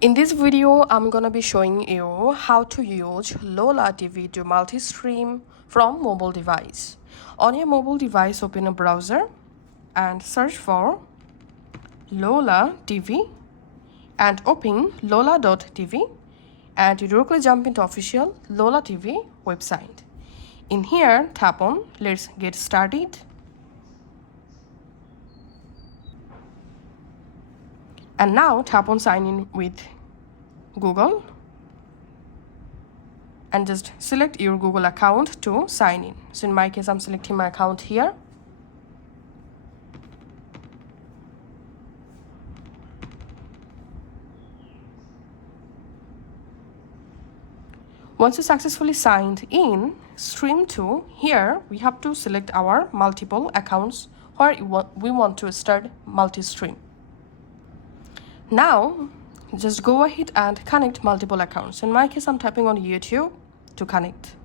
In this video, I'm gonna be showing you how to use Loola TV to multi-stream from mobile device. On your mobile device, open a browser and search for Loola TV and open Loola.tv and you directly jump into official Loola TV website. In here, tap on Let's Get Started. And now tap on sign in with Google and just select your Google account to sign in. So in my case, I'm selecting my account here. Once you successfully signed in, stream to, here we have to select our multiple accounts where we want to start multi-stream. Now, just go ahead and connect multiple accounts. In my case, I'm tapping on YouTube to connect.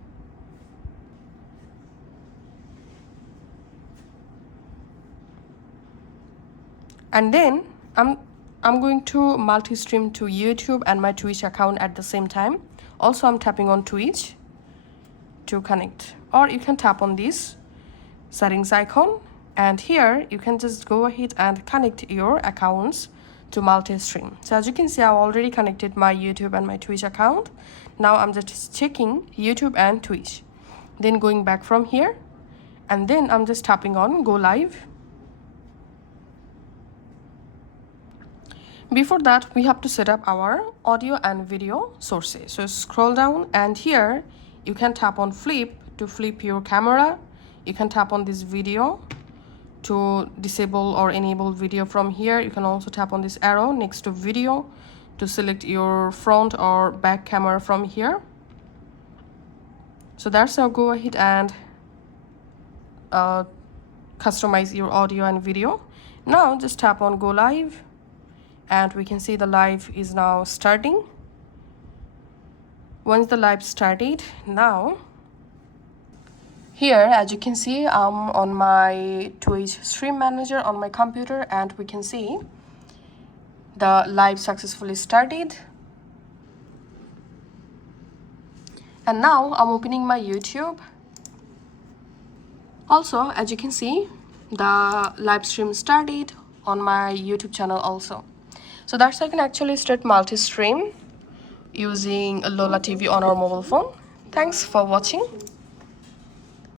And then I'm going to multi-stream to YouTube and my Twitch account at the same time. Also, I'm tapping on Twitch to connect. Or you can tap on this settings icon. And here, you can just go ahead and connect your accounts to multi-stream. So as you can see, I've already connected my YouTube and my Twitch account. Now I'm just checking YouTube and Twitch. Then going back from here. And then I'm just tapping on Go Live. Before that, we have to set up our audio and video sources. So scroll down and here you can tap on Flip to flip your camera. You can tap on this video to disable or enable video from here. You can also tap on this arrow next to video to select your front or back camera from here. So that's how go ahead and customize your audio and video. Now just tap on Go Live and we can see the live is now starting. Once the live started, now here, as you can see, I'm on my Twitch stream manager on my computer and we can see the live successfully started. And now I'm opening my YouTube. Also, as you can see, the live stream started on my YouTube channel also. So that's how you can actually start multi-stream using Loola TV on our mobile phone. Thanks for watching.